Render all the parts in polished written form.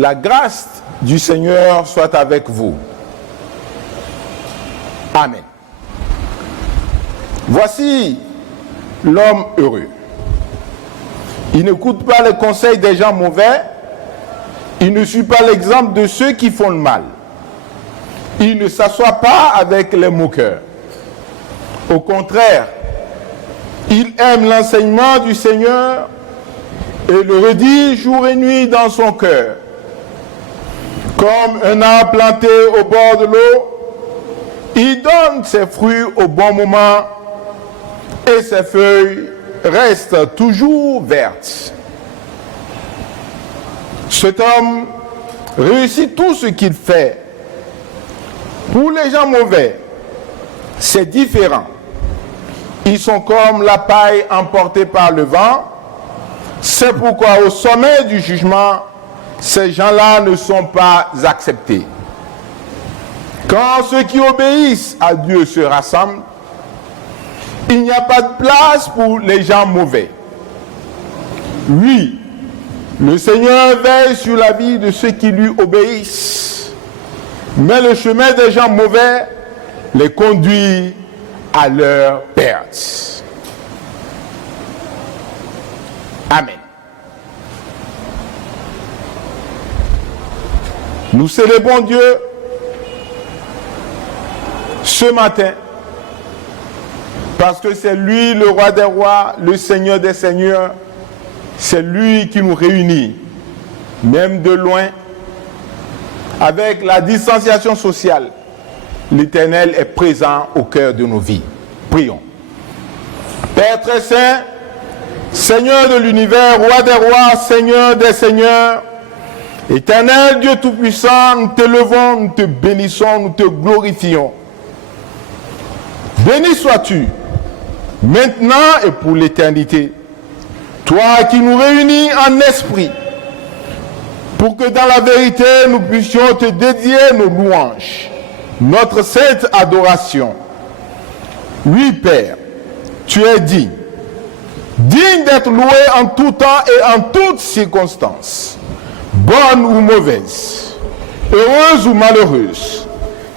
la grâce du Seigneur soit avec vous. Amen. Voici l'homme heureux. Il n'écoute pas les conseils des gens mauvais. Il ne suit pas l'exemple de ceux qui font le mal. Il ne s'assoit pas avec les moqueurs. Au contraire, il aime l'enseignement du Seigneur et le redit jour et nuit dans son cœur. Comme un arbre planté au bord de l'eau, il donne ses fruits au bon moment et ses feuilles restent toujours vertes. Cet homme réussit tout ce qu'il fait. Pour les gens mauvais, c'est différent. Ils sont comme la paille emportée par le vent. C'est pourquoi au sommet du jugement, ces gens-là ne sont pas acceptés. Quand ceux qui obéissent à Dieu se rassemblent, il n'y a pas de place pour les gens mauvais. Oui, le Seigneur veille sur la vie de ceux qui lui obéissent. Mais le chemin des gens mauvais les conduit à leur perte. Amen. Nous célébrons Dieu ce matin parce que c'est lui le roi des rois, le Seigneur des seigneurs. C'est lui qui nous réunit, même de loin, avec la distanciation sociale. L'Éternel est présent au cœur de nos vies. Prions. Père très saint, Seigneur de l'univers, roi des rois, Seigneur des seigneurs, Éternel Dieu tout-puissant, nous te levons, nous te bénissons, nous te glorifions. Béni sois-tu, maintenant et pour l'éternité. Toi qui nous réunis en esprit, pour que dans la vérité nous puissions te dédier nos louanges, notre sainte adoration. Oui, Père, tu es digne d'être loué en tout temps et en toutes circonstances, bonnes ou mauvaises, heureuses ou malheureuses,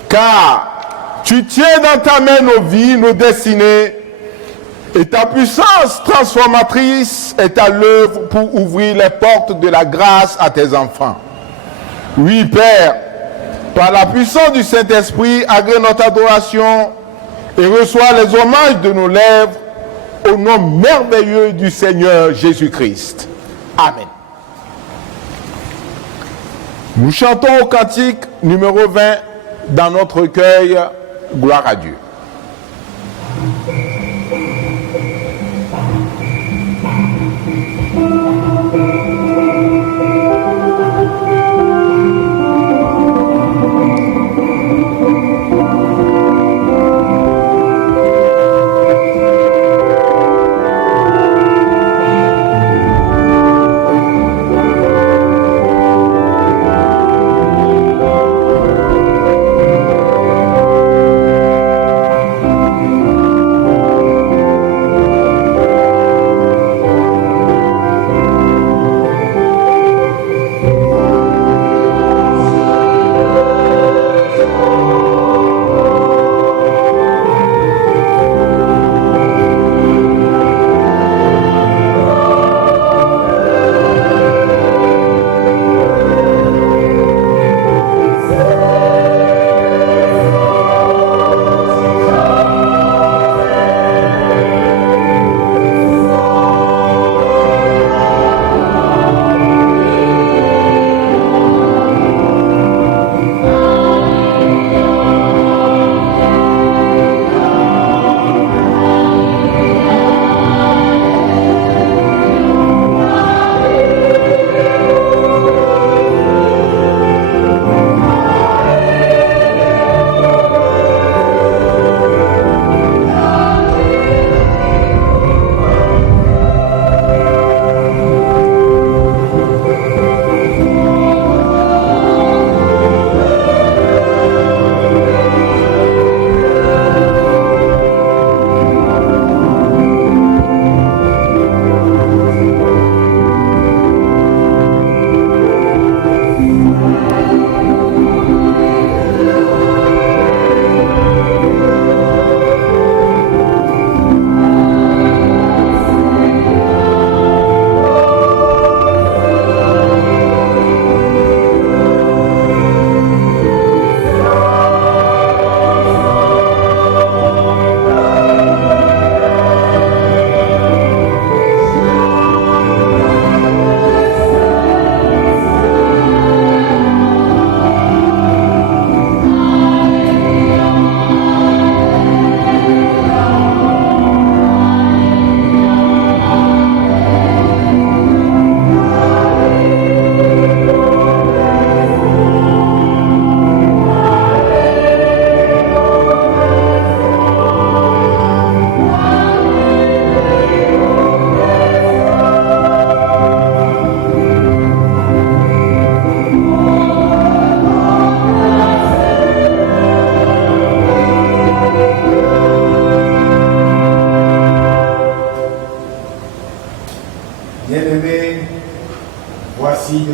car tu tiens dans ta main nos vies, nos destinées, et ta puissance transformatrice est à l'œuvre pour ouvrir les portes de la grâce à tes enfants. Oui, Père, par la puissance du Saint-Esprit, agrée notre adoration et reçois les hommages de nos lèvres au nom merveilleux du Seigneur Jésus-Christ. Amen. Nous chantons au cantique numéro 20 dans notre recueil « Gloire à Dieu ». Gloire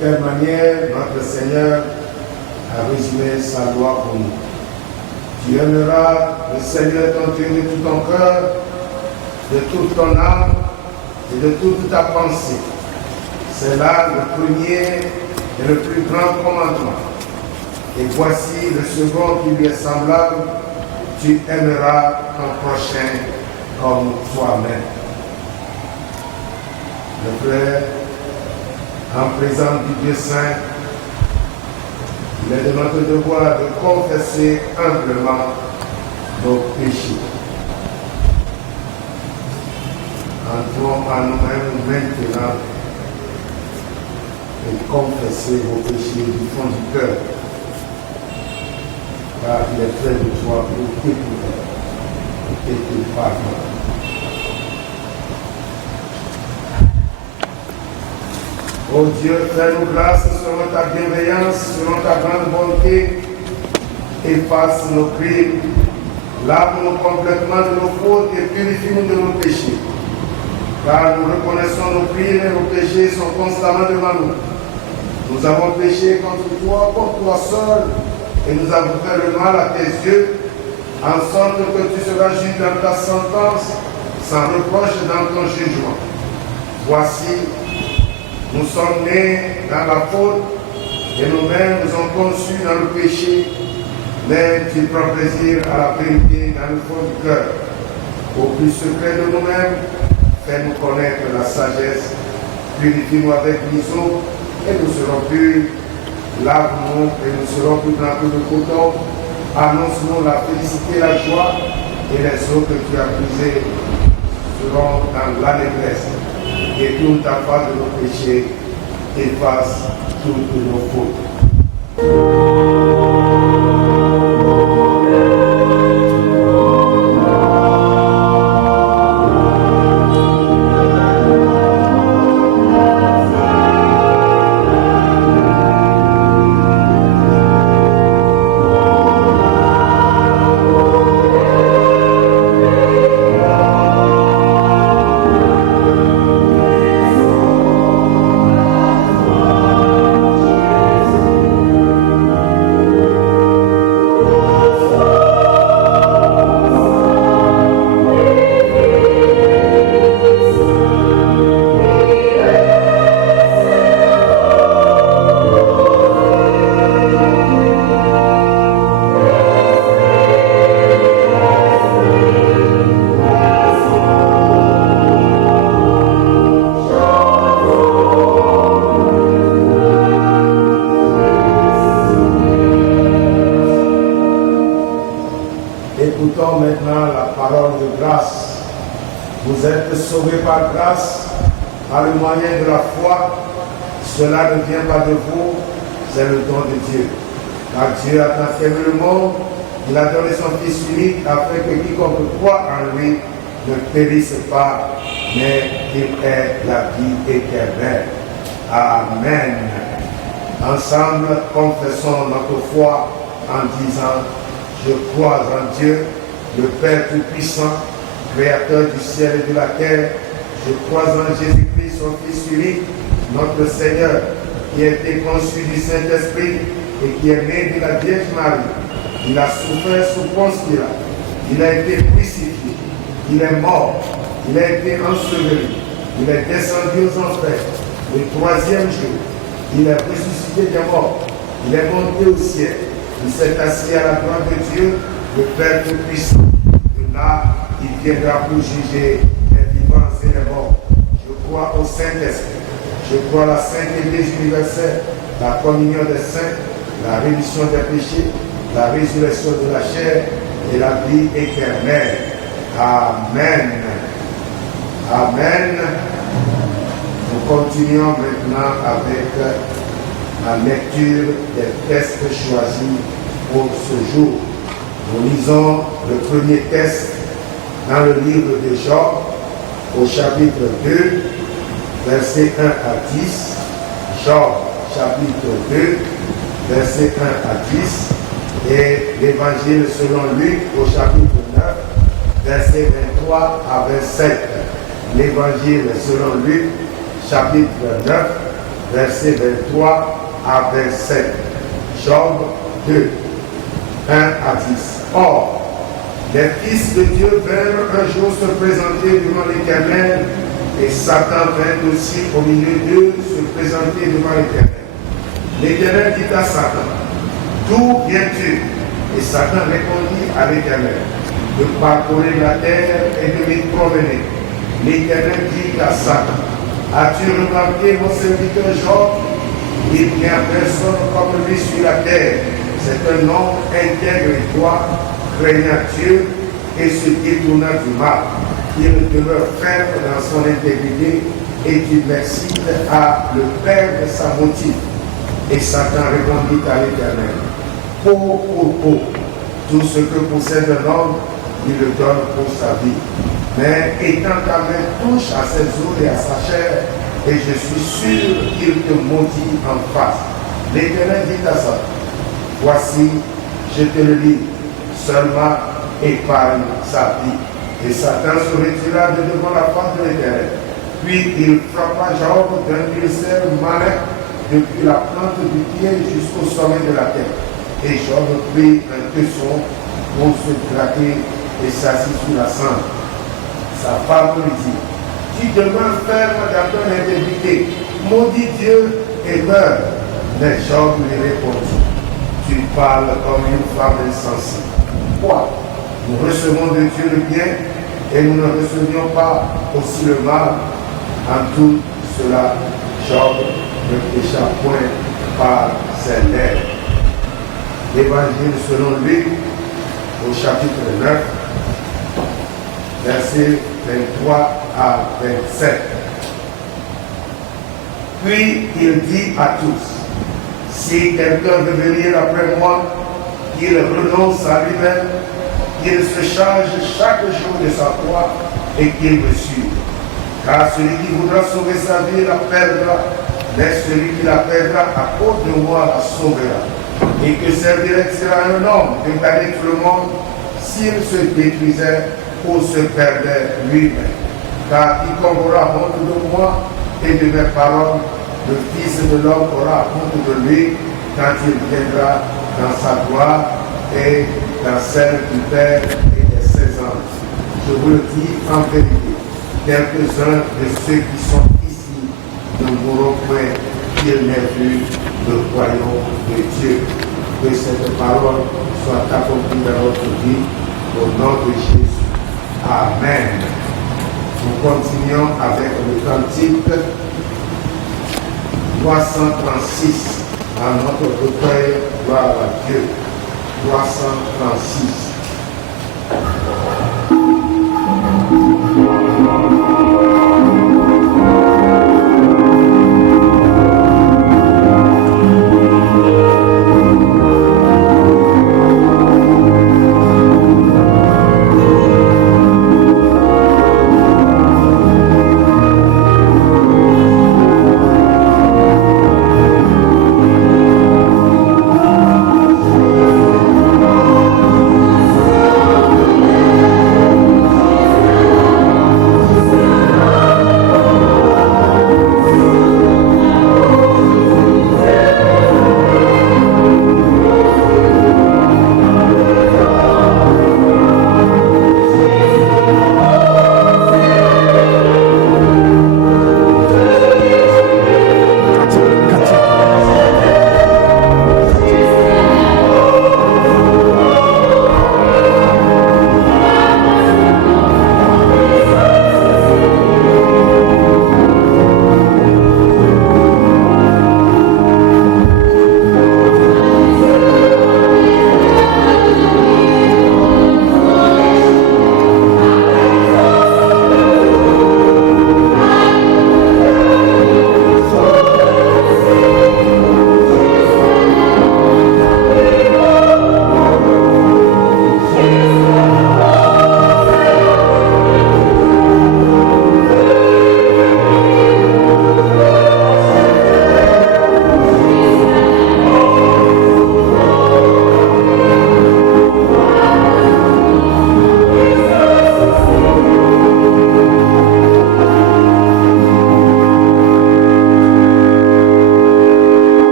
quelle manière notre Seigneur a résumé sa loi pour nous. Tu aimeras le Seigneur ton Dieu de tout ton cœur, de toute ton âme et de toute ta pensée. C'est là le premier et le plus grand commandement. Et voici le second qui lui est semblable, tu aimeras ton prochain comme toi-même. Le frère, en présence du Dieu Saint, il est de notre devoir de confesser humblement nos péchés. Entrons à nous-mêmes maintenant et confesser vos péchés du fond du cœur, car il est près de toi pour t'écouter et te pardonner. Ô Dieu, fais-nous grâce selon ta bienveillance, selon ta grande bonté, efface nos crimes, lave-nous complètement de nos fautes et purifie-nous de nos péchés. Car nous reconnaissons nos crimes et nos péchés sont constamment devant nous. Nous avons péché contre toi seul, et nous avons fait le mal à tes yeux, en sorte que tu seras juste dans ta sentence, sans reproche dans ton jugement. Voici, nous sommes nés dans la faute, et nous-mêmes nous sommes conçus dans le péché, mais tu prends plaisir à la vérité dans le fond du cœur. Au plus secret de nous-mêmes, fais-nous connaître la sagesse, purifie-nous avec l'hysope, et nous serons purs. Lave-nous et nous serons plus blancs que le coton. Annonce-nous la félicité, la joie, et les eaux que tu as brisées seront dans l'allégresse. Et toute ta part de nos péchés efface toutes nos fautes. Écoutons maintenant la parole de grâce. Vous êtes sauvés par grâce, par le moyen de la foi. Cela ne vient pas de vous, c'est le don de Dieu. Car Dieu a tant aimé le monde, il a donné son Fils unique afin que quiconque croit en lui ne périsse pas, mais qu'il ait la vie éternelle. Amen. Ensemble, confessons notre foi en disant: je crois en Dieu, le Père Tout-Puissant, Créateur du ciel et de la terre. Je crois en Jésus-Christ, son Fils unique, notre Seigneur, qui a été conçu du Saint-Esprit et qui est né de la Vierge Marie. Il a souffert sous Ponce Pilate. Il a été crucifié. Il est mort. Il a été enseveli. Il est descendu aux enfers. Le troisième jour, il est ressuscité des morts. Il est monté au ciel. Il s'est assis à la droite de Dieu, le Père Tout-Puissant. De là, il viendra pour juger les vivants et les morts. Je crois au Saint-Esprit. Je crois à la Sainte Église universelle, la communion des saints, la rémission des péchés, la résurrection de la chair et la vie éternelle. Amen. Amen. Nous continuons maintenant avec la lecture des textes choisis pour ce jour. Nous lisons le premier texte dans le livre de Job, au chapitre 2, versets 1 à 10. Job, chapitre 2, versets 1 à 10. Et l'évangile selon Luc, au chapitre 9, versets 23 à 27. L'évangile selon Luc, chapitre 9, versets 23 à 27. Job 2, 1 à 10. Or, les fils de Dieu vinrent un jour se présenter devant l'Éternel, et Satan vint aussi au milieu d'eux se présenter devant l'Éternel. L'Éternel dit à Satan, d'où viens-tu? Et Satan répondit à l'Éternel, de parcourir la terre et de m'y promener. L'Éternel dit à Satan, as-tu remarqué mon serviteur Job? Il n'y a personne comme lui sur la terre. C'est un homme intègre et droit, craignant Dieu et se détournant du mal. Il demeure ferme dans son intégrité et il décide à le perdre sa motive. Et Satan répondit à l'Éternel, peau pour peau, tout ce que possède un homme, il le donne pour sa vie. Mais étant ta main touche à ses os et à sa chair, et je suis sûr qu'il te maudit en face. L'Éternel dit à Satan, voici, je te le lis, seulement épargne sa vie. Et Satan se retira de devant la face de l'Éternel. Puis il frappa Job d'un ulcère malin depuis la plante du pied jusqu'au sommet de la tête. Et Job prit un tesson pour se gratter et s'assit sur la cendre. Sa femme lui dit, tu demeures ferme dans ton intégrité, maudit Dieu et meurs. Mais Job lui répondit, tu parles comme une femme insensée. Quoi? Nous recevons de Dieu le bien et nous ne recevions pas aussi le mal. En tout cela, Job ne pécha point par ses lèvres. L'évangile selon Luc, au chapitre 9, versets 23 à 27. Puis il dit à tous, si quelqu'un veut venir après moi, qu'il renonce à lui-même, qu'il se charge chaque jour de sa croix et qu'il me suive. Car celui qui voudra sauver sa vie la perdra, mais celui qui la perdra à cause de moi la sauvera. Et que servirait-il à un homme de gagner tout le monde s'il se détruisait ou se perdait lui-même? Car quiconque aura honte de moi et de mes paroles, le Fils de l'homme aura honte de lui quand il viendra dans sa gloire et dans celle du Père et des saints anges. Je vous le dis en vérité, quelques-uns de ceux qui sont ici ne mourront point qu'ils n'aient vu le royaume de Dieu. Que cette parole soit accomplie dans notre vie, au nom de Jésus. Amen. Nous continuons avec le cantique 336 dans notre recueil Gloire à Dieu. 336. Thank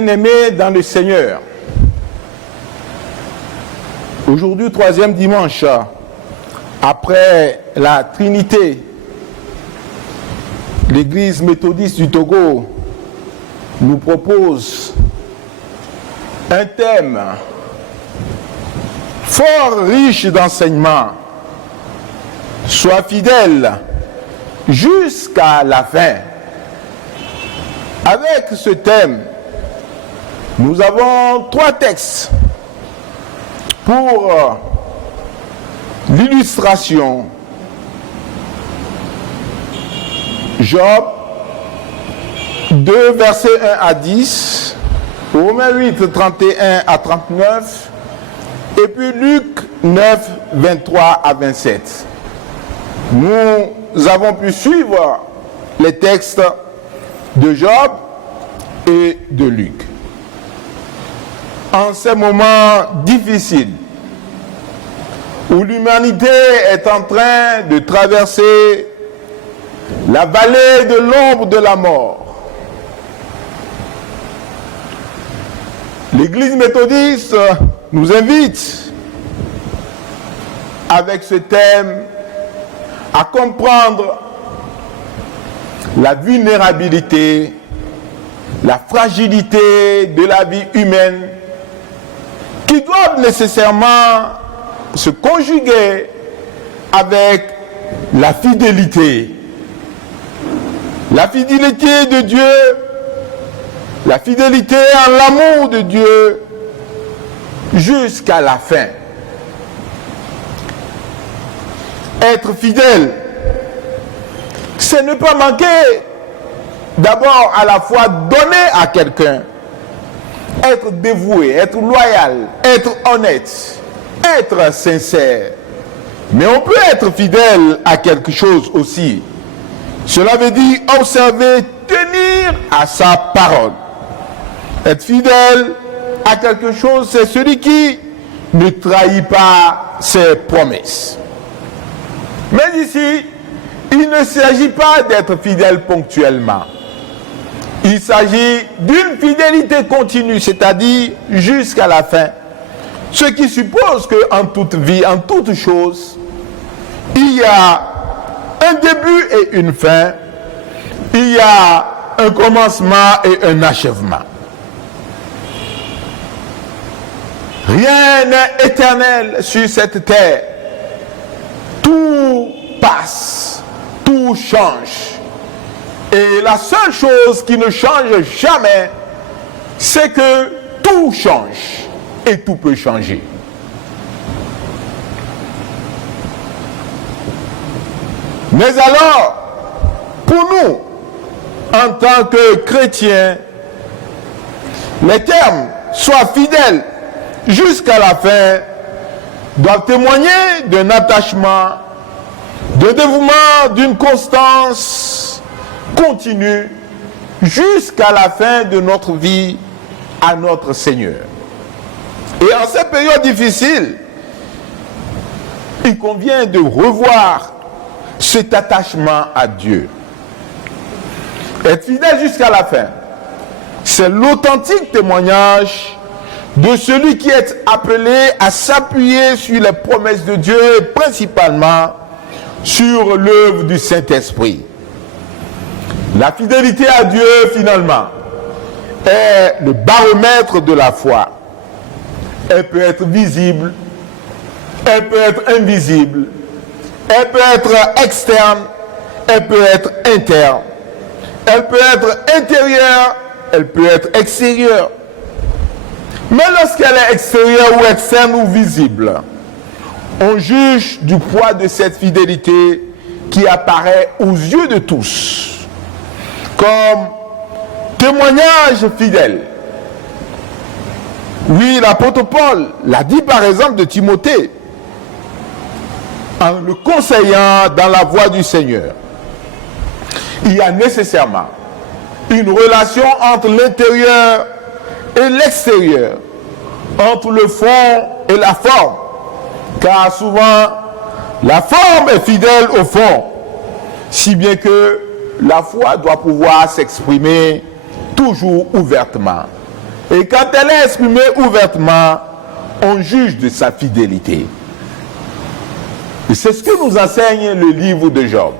Bien-aimés dans le Seigneur, aujourd'hui, 3e dimanche, après la Trinité, l'Église méthodiste du Togo nous propose un thème fort riche d'enseignements. Sois fidèle jusqu'à la fin. Avec ce thème, nous avons 3 textes pour l'illustration. Job 2, versets 1 à 10, Romains 8, 31 à 39, et puis Luc 9, 23 à 27. Nous avons pu suivre les textes de Job et de Luc. En ces moments difficiles, où l'humanité est en train de traverser la vallée de l'ombre de la mort, l'Église méthodiste nous invite, avec ce thème, à comprendre la vulnérabilité, la fragilité de la vie humaine, qui doivent nécessairement se conjuguer avec la fidélité. La fidélité de Dieu, la fidélité en l'amour de Dieu jusqu'à la fin. Être fidèle, c'est ne pas manquer d'abord à la fois donner à quelqu'un, être dévoué, être loyal, être honnête, être sincère. Mais on peut être fidèle à quelque chose aussi. Cela veut dire observer, tenir à sa parole. Être fidèle à quelque chose, c'est celui qui ne trahit pas ses promesses. Mais ici, il ne s'agit pas d'être fidèle ponctuellement. Il s'agit d'une fidélité continue, c'est-à-dire jusqu'à la fin. Ce qui suppose qu'en toute vie, en toute chose, il y a un début et une fin. Il y a un commencement et un achèvement. Rien n'est éternel sur cette terre. Tout passe, tout change. Et la seule chose qui ne change jamais, c'est que tout change et tout peut changer. Mais alors, pour nous, en tant que chrétiens, les termes « sois fidèle jusqu'à la fin » doivent témoigner d'un attachement, d'un dévouement, d'une constance continue jusqu'à la fin de notre vie à notre Seigneur. Et en ces périodes difficiles, il convient de revoir cet attachement à Dieu. Être fidèle jusqu'à la fin, c'est l'authentique témoignage de celui qui est appelé à s'appuyer sur les promesses de Dieu et principalement sur l'œuvre du Saint-Esprit. La fidélité à Dieu, finalement, est le baromètre de la foi. Elle peut être visible, elle peut être invisible, elle peut être externe, elle peut être interne, elle peut être intérieure, elle peut être extérieure. Mais lorsqu'elle est extérieure ou externe ou visible, on juge du poids de cette fidélité qui apparaît aux yeux de tous comme témoignage fidèle. Oui, l'apôtre Paul l'a dit par exemple de Timothée, en le conseillant dans la voie du Seigneur. Il y a nécessairement une relation entre l'intérieur et l'extérieur, entre le fond et la forme, car souvent la forme est fidèle au fond, si bien que la foi doit pouvoir s'exprimer toujours ouvertement. Et quand elle est exprimée ouvertement, on juge de sa fidélité. Et c'est ce que nous enseigne le livre de Job.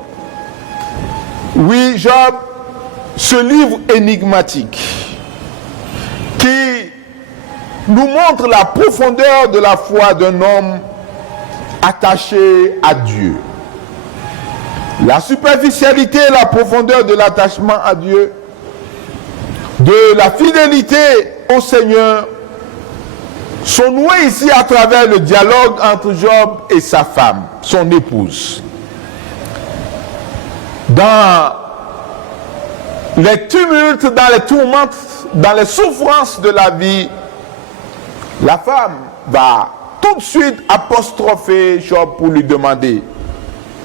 Oui, Job, ce livre énigmatique qui nous montre la profondeur de la foi d'un homme attaché à Dieu. La superficialité et la profondeur de l'attachement à Dieu, de la fidélité au Seigneur, sont nouées ici à travers le dialogue entre Job et sa femme, son épouse. Dans les tumultes, dans les tourmentes, dans les souffrances de la vie, la femme va tout de suite apostropher Job pour lui demander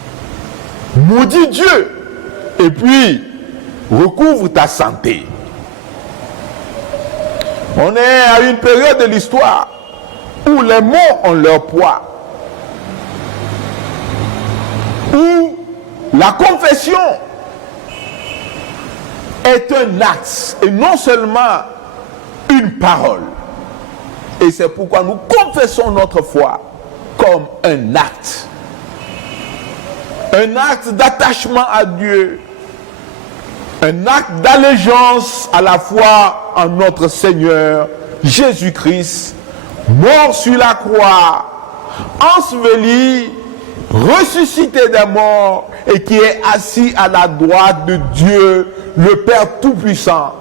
« Maudis Dieu et puis recouvre ta santé ». On est à une période de l'histoire où les mots ont leur poids, où la confession est un acte et non seulement une parole. Et c'est pourquoi nous confessons notre foi comme un acte. Un acte d'attachement à Dieu. Un acte d'allégeance à la foi en notre Seigneur Jésus-Christ, mort sur la croix, enseveli, ressuscité des morts et qui est assis à la droite de Dieu, le Père Tout-Puissant.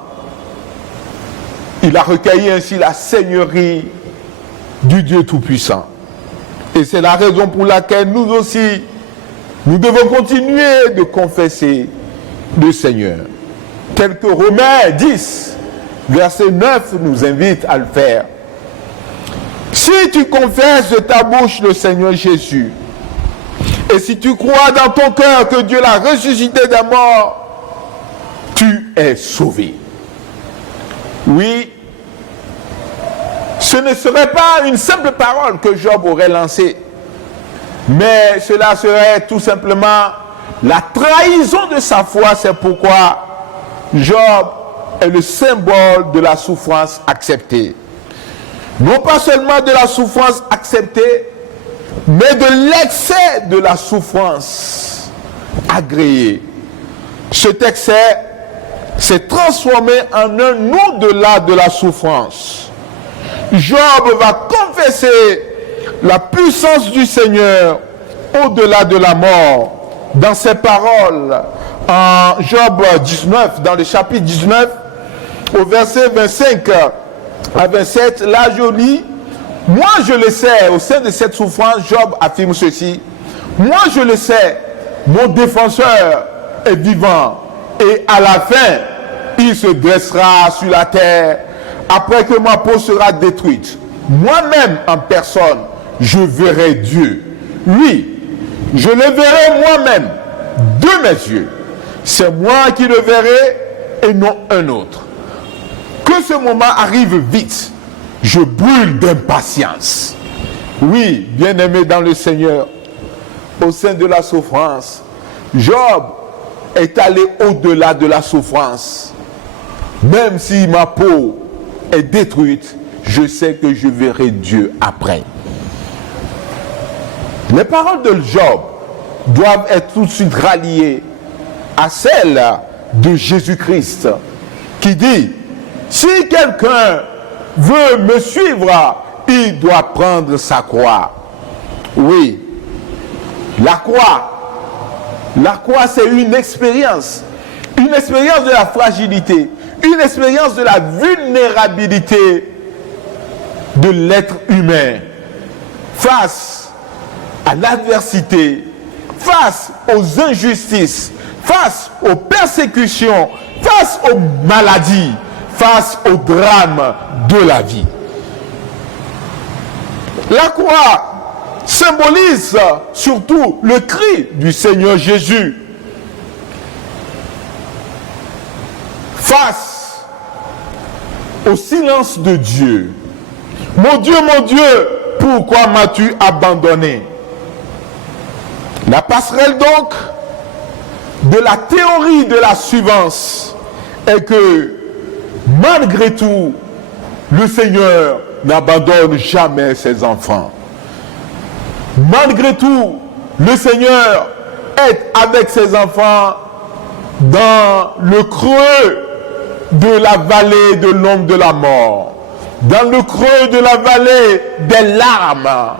Il a recueilli ainsi la seigneurie du Dieu Tout-Puissant. Et c'est la raison pour laquelle nous aussi, nous devons continuer de confesser le Seigneur. Tel que Romains 10, verset 9 nous invite à le faire. Si tu confesses de ta bouche le Seigneur Jésus, et si tu crois dans ton cœur que Dieu l'a ressuscité des morts, tu es sauvé. Oui, ce ne serait pas une simple parole que Job aurait lancée, mais cela serait tout simplement la trahison de sa foi. C'est pourquoi Job est le symbole de la souffrance acceptée. Non pas seulement de la souffrance acceptée, mais de l'excès de la souffrance agréée. Cet excès s'est transformé en un au-delà de la souffrance. Job va confesser la puissance du Seigneur au-delà de la mort. Dans ses paroles, en Job 19, dans le chapitre 19, au verset 25 à 27, là je lis, « Moi je le sais, au sein de cette souffrance, Job affirme ceci, « Moi je le sais, mon défenseur est vivant, et à la fin, il se dressera sur la terre, après que ma peau sera détruite. Moi-même en personne, je verrai Dieu. Oui, je le verrai moi-même de mes yeux. C'est moi qui le verrai et non un autre. Que ce moment arrive vite. Je brûle d'impatience. » Oui, bien-aimé dans le Seigneur, au sein de la souffrance, Job est allé au-delà de la souffrance. Même si ma peau est détruite, je sais que je verrai Dieu après. Les paroles de Job doivent être tout de suite ralliées à celles de Jésus-Christ qui dit, si quelqu'un veut me suivre, il doit prendre sa croix. Oui, la croix c'est une expérience de la fragilité, une expérience de la vulnérabilité de l'être humain face à l'adversité, face aux injustices, face aux persécutions, face aux maladies, face aux drames de la vie. La croix symbolise surtout le cri du Seigneur Jésus face au silence de Dieu. Mon Dieu, pourquoi m'as-tu abandonné? La passerelle donc de la théorie de la suivance est que malgré tout, le Seigneur n'abandonne jamais ses enfants. Malgré tout, le Seigneur est avec ses enfants dans le creux de la vallée de l'ombre de la mort, dans le creux de la vallée des larmes.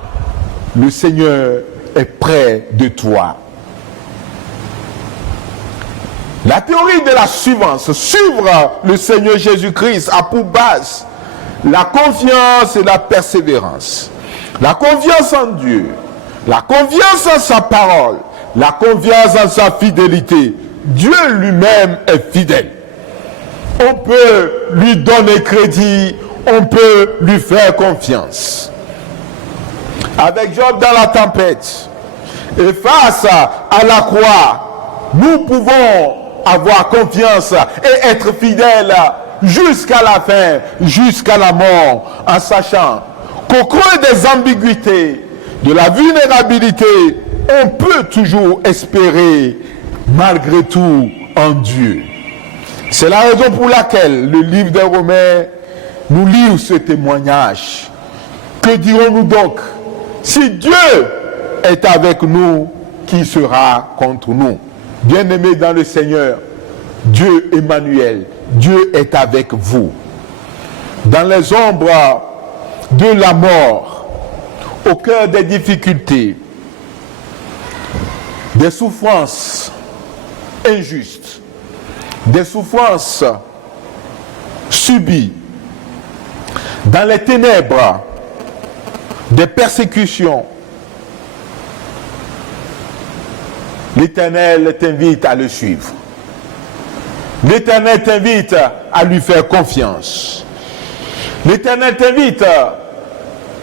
Le Seigneur est près de toi. La théorie de la suivance, suivre le Seigneur Jésus-Christ a pour base la confiance et la persévérance. La confiance en Dieu, la confiance en sa parole, la confiance en sa fidélité. Dieu lui-même est fidèle. On peut lui donner crédit, on peut lui faire confiance. Avec Job dans la tempête et face à la croix, nous pouvons avoir confiance et être fidèles jusqu'à la fin, jusqu'à la mort, en sachant qu'au creux des ambiguïtés, de la vulnérabilité, on peut toujours espérer malgré tout en Dieu. C'est la raison pour laquelle le livre des Romains nous livre ce témoignage. Que dirons-nous donc? Si Dieu est avec nous, qui sera contre nous? Bien-aimés dans le Seigneur, Dieu Emmanuel, Dieu est avec vous. Dans les ombres de la mort, au cœur des difficultés, des souffrances injustes, des souffrances subies, dans les ténèbres, des persécutions, l'Éternel t'invite à le suivre. L'Éternel t'invite à lui faire confiance. L'Éternel t'invite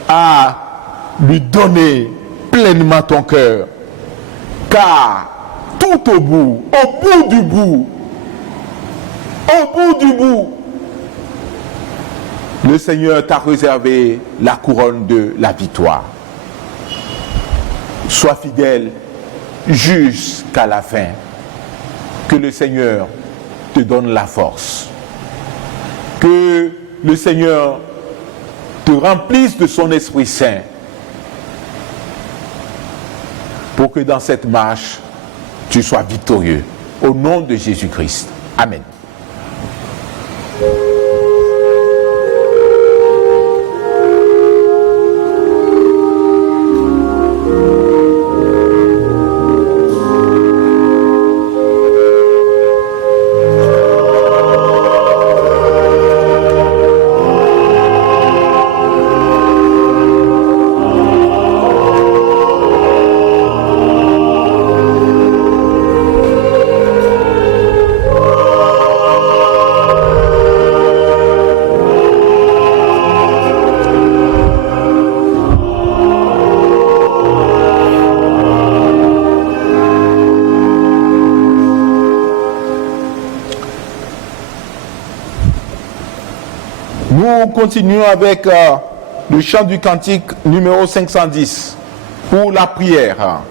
à lui donner pleinement ton cœur. Car tout au bout du bout, le Seigneur t'a réservé la couronne de la victoire. Sois fidèle jusqu'à la fin. Que le Seigneur te donne la force. Que le Seigneur te remplisse de son Esprit Saint pour que dans cette marche, tu sois victorieux. Au nom de Jésus-Christ. Amen. Nous continuons avec le chant du cantique numéro 510 pour la prière.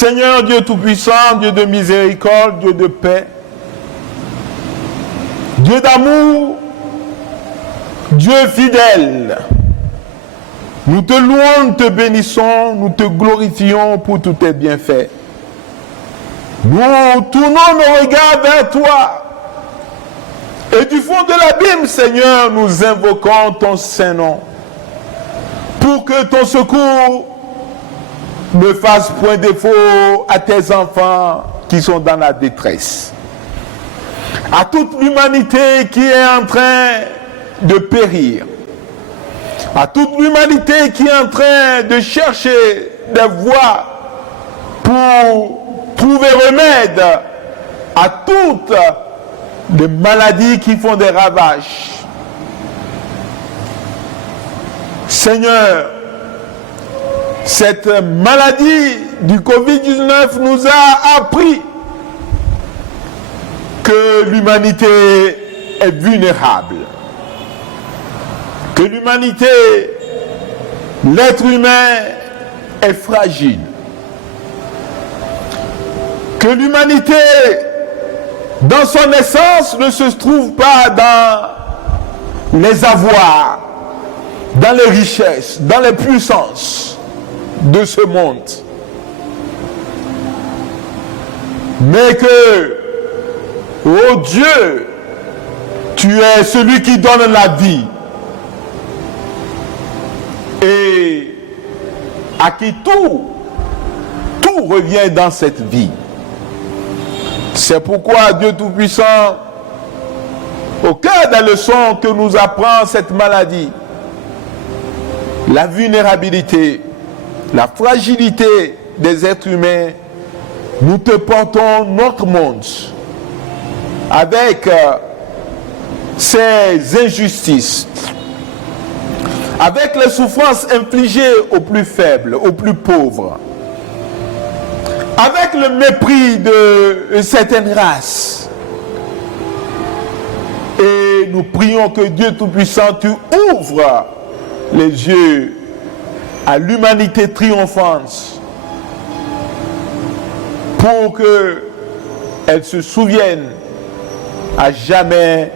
Seigneur Dieu Tout-Puissant, Dieu de miséricorde, Dieu de paix, Dieu d'amour, Dieu fidèle, nous te louons, nous te bénissons, nous te glorifions pour tous tes bienfaits. Nous tournons nos regards vers toi. Et du fond de l'abîme, Seigneur, nous invoquons ton Saint-Nom. Pour que ton secours ne fasse point défaut à tes enfants qui sont dans la détresse. À toute l'humanité qui est en train de périr. À toute l'humanité qui est en train de chercher des voies pour trouver remède à toutes les maladies qui font des ravages. Seigneur, cette maladie du Covid-19 nous a appris que l'humanité est vulnérable. Que l'humanité, l'être humain est fragile. Que l'humanité, dans son essence, ne se trouve pas dans les avoirs, dans les richesses, dans les puissances de ce monde. Mais que, ô Dieu, tu es celui qui donne la vie et à qui tout revient dans cette vie. C'est pourquoi Dieu Tout-Puissant, au cœur des leçons que nous apprend cette maladie, la vulnérabilité, la fragilité des êtres humains, nous te portons notre monde avec ses injustices, avec les souffrances infligées aux plus faibles, aux plus pauvres, avec le mépris de certaines races. Et nous prions que Dieu Tout-Puissant, tu ouvres les yeux à l'humanité triomphante pour qu'elle se souvienne à jamais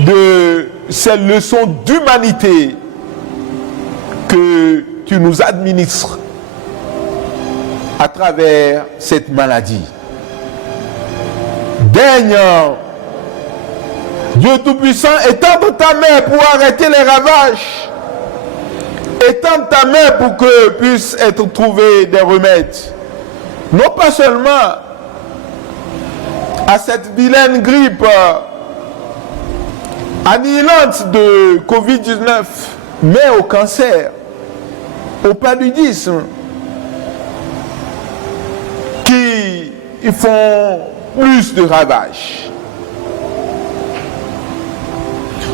de ces leçons d'humanité que tu nous administres à travers cette maladie. Daigne, Dieu Tout-Puissant, étendre ta main pour arrêter les ravages. Étendre ta main pour que puissent être trouvés des remèdes. Non pas seulement à cette vilaine grippe annihilante de Covid-19, mais au cancer, au paludisme, qui font plus de ravages.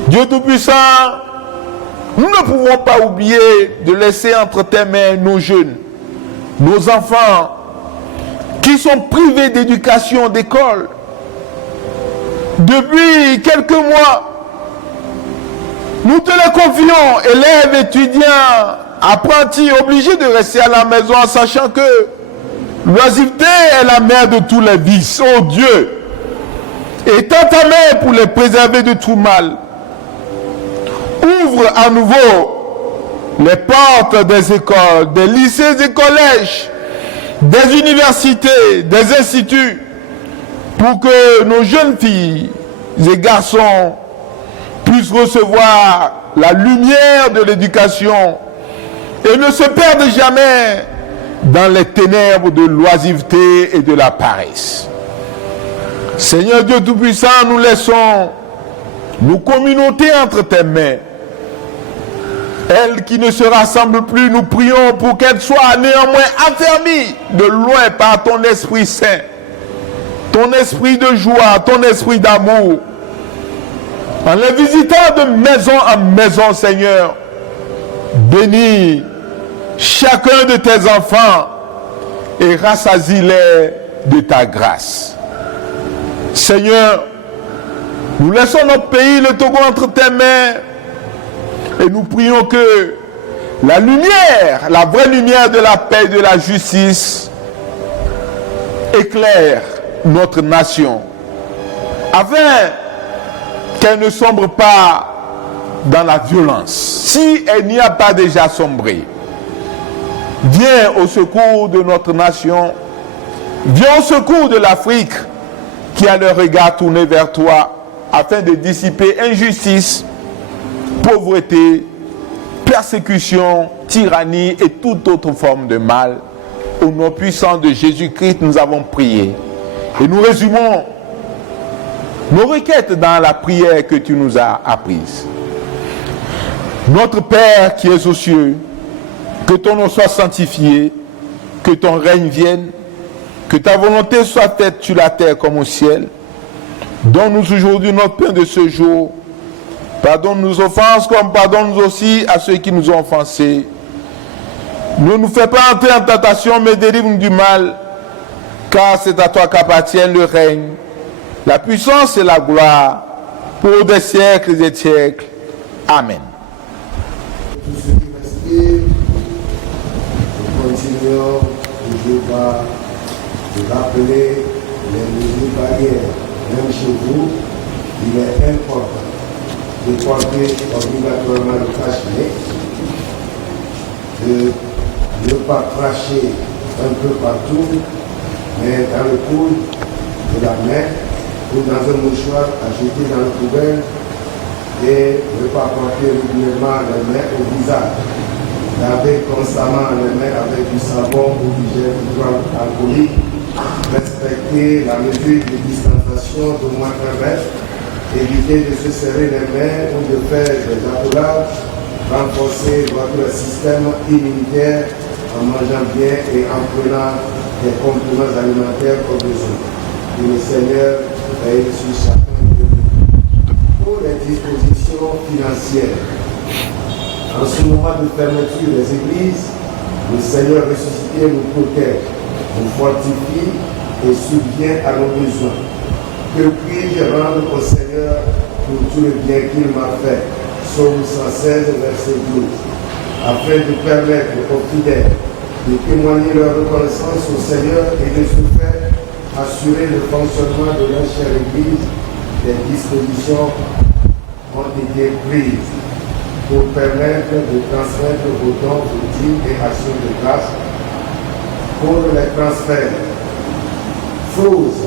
Dieu Tout-Puissant, nous ne pouvons pas oublier de laisser entre tes mains nos jeunes, nos enfants, qui sont privés d'éducation, d'école. Depuis quelques mois, nous te les confions, élèves, étudiants, apprentis, obligés de rester à la maison en sachant que l'oisiveté est la mère de tous les vices. Oh Dieu, étends ta main pour les préserver de tout mal. Ouvre à nouveau les portes des écoles, des lycées et collèges, des universités, des instituts, pour que nos jeunes filles et garçons puissent recevoir la lumière de l'éducation et ne se perdent jamais dans les ténèbres de l'oisiveté et de la paresse. Seigneur Dieu Tout-Puissant, nous laissons nos communautés entre tes mains. Elles qui ne se rassemblent plus, nous prions pour qu'elles soient néanmoins affermies de loin par ton Esprit Saint, ton esprit de joie, ton esprit d'amour. En les visitant de maison en maison, Seigneur, bénis chacun de tes enfants et rassasie-les de ta grâce. Seigneur, nous laissons notre pays, le Togo, entre tes mains et nous prions que la lumière, la vraie lumière de la paix et de la justice éclaire notre nation, afin qu'elle ne sombre pas dans la violence. Si elle n'y a pas déjà sombré, viens au secours de notre nation, viens au secours de l'Afrique qui a le regard tourné vers toi afin de dissiper injustice, pauvreté, persécution, tyrannie et toute autre forme de mal. Au nom puissant de Jésus-Christ, nous avons prié. Et nous résumons nos requêtes dans la prière que tu nous as apprise. Notre Père qui es aux cieux, que ton nom soit sanctifié, que ton règne vienne, que ta volonté soit faite sur la terre comme au ciel. Donne-nous aujourd'hui notre pain de ce jour. Pardonne nos offenses comme pardonne-nous aussi à ceux qui nous ont offensés. Ne nous fais pas entrer en tentation, mais délivre-nous du mal, car c'est à toi qu'appartiennent le règne, la puissance et la gloire, pour des siècles et des siècles. Amen. Tous ceux qui respirent, nous continuons toujours à rappeler les mesures barrières. Même chez vous, il est important de porter obligatoirement le cache-nez, de ne pas cracher un peu partout, mais dans le coude de la main ou dans un mouchoir à jeter dans la poubelle, et ne pas porter régulièrement les mains au visage. Laver constamment les mains avec du savon ou du gel hydroalcoolique. Respecter la mesure de distanciation d'au moins 1 mètre. Éviter de se serrer les mains ou de faire des accolades. Renforcer votre système immunitaire en mangeant bien et en prenant des compléments alimentaires au besoin. Que le Seigneur veille sur chacun de vous. Pour les dispositions financières, en ce moment de fermeture des églises, le Seigneur ressuscité nous protège, nous fortifie et subvient à nos besoins. Que puis-je rendre au Seigneur pour tout le bien qu'il m'a fait? Psaume 116, verset 12. Afin de permettre aux fidèles de témoigner leur reconnaissance au Seigneur et de ce fait assurer le fonctionnement de leur chère Église, des dispositions ont été prises pour permettre de transmettre vos dons, vos dîmes et actions de grâce. Pour les transferts, Frouze,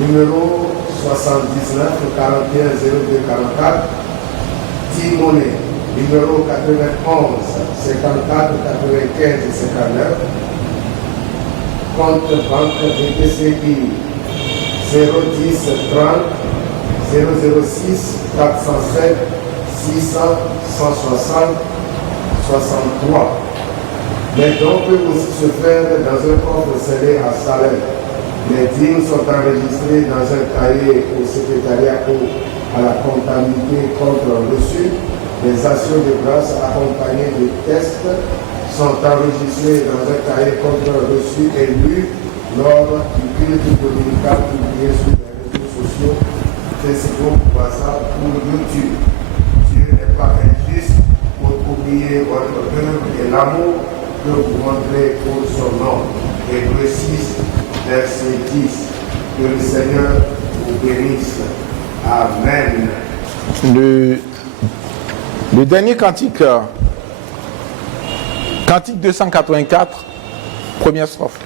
numéro 79 41 02 44, Timonet, numéro 91 54 95 59, compte banque DTCI 010 30 006 407 600 160 63. Les dons peuvent aussi se faire dans un coffre scellé à Salem. Les dîmes sont enregistrées dans un cahier au secrétariat ou à la comptabilité contre reçu. Les actions de grâce accompagnées de tests sont enregistrées dans un cahier contre reçu et lues lors du culte dominical publié sur les réseaux sociaux, Facebook, WhatsApp ou YouTube. Dieu n'est pas injuste pour oublier votre œuvre et l'amour que vous montrez pour son nom. Hébreux 6, verset 10. Que le Seigneur vous bénisse. Amen. Le dernier cantique, cantique 284, première strophe.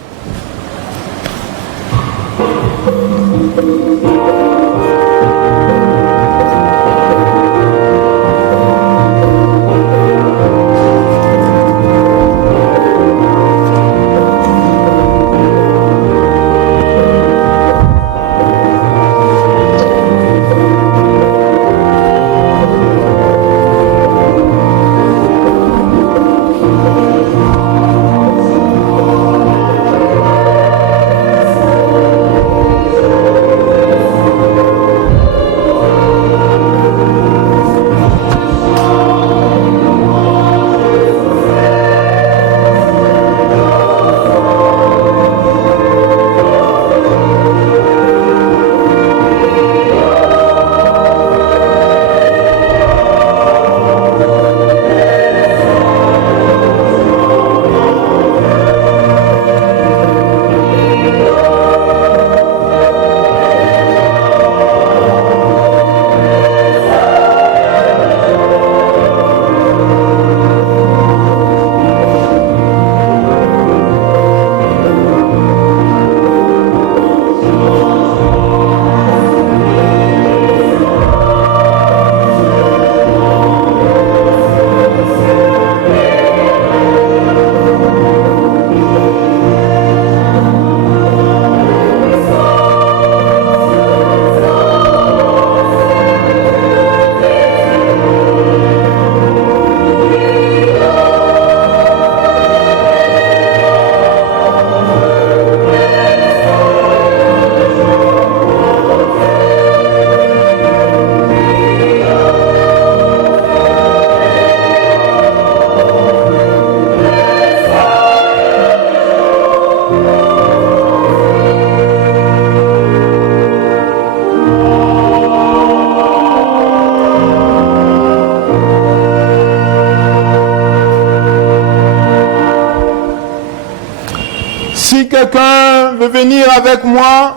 quelqu'un veut venir avec moi,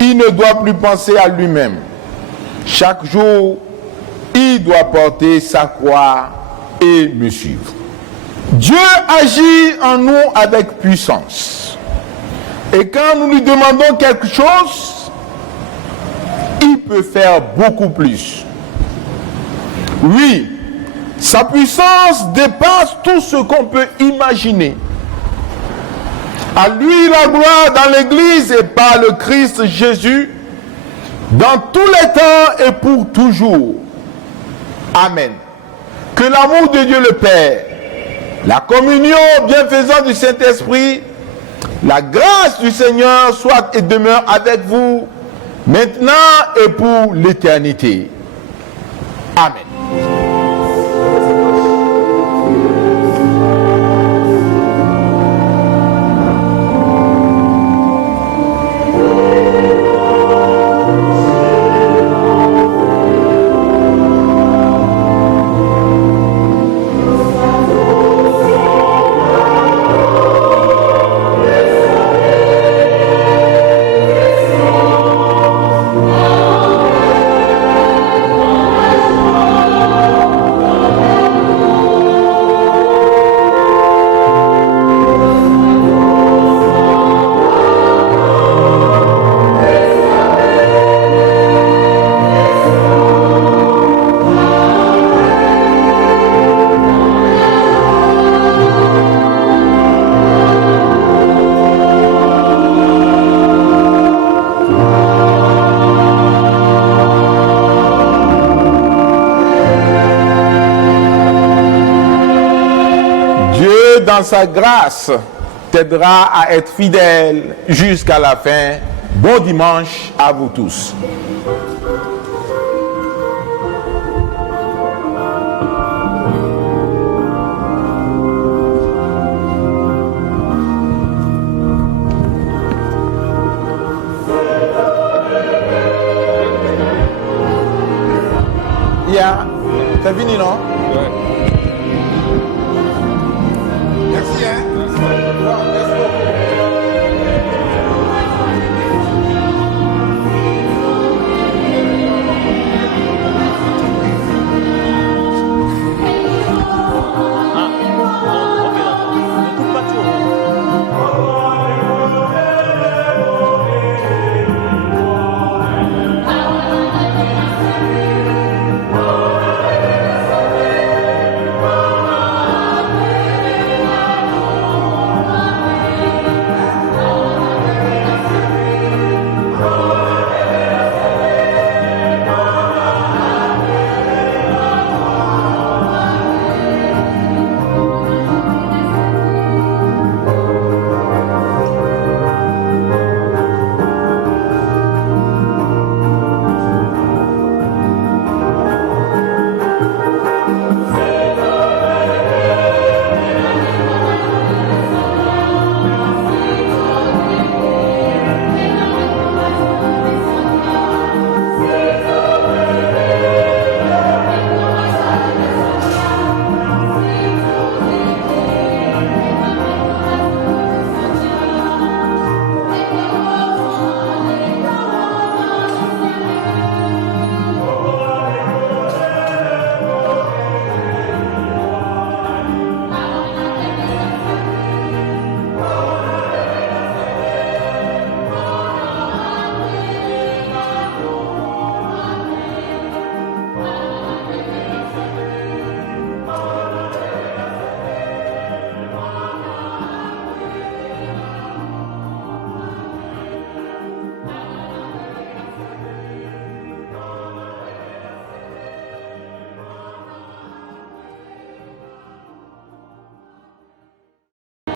il ne doit plus penser à lui-même. Chaque jour, il doit porter sa croix et me suivre. Dieu agit en nous avec puissance. Et quand nous lui demandons quelque chose, il peut faire beaucoup plus. Oui, sa puissance dépasse tout ce qu'on peut imaginer. À lui la gloire dans l'Église et par le Christ Jésus, dans tous les temps et pour toujours. Amen. Que l'amour de Dieu le Père, la communion bienfaisante du Saint-Esprit, la grâce du Seigneur soit et demeure avec vous, maintenant et pour l'éternité. Amen. Dans sa grâce, t'aidera à être fidèle jusqu'à la fin. Bon dimanche à vous tous. Yeah, c'est fini, non? Ouais.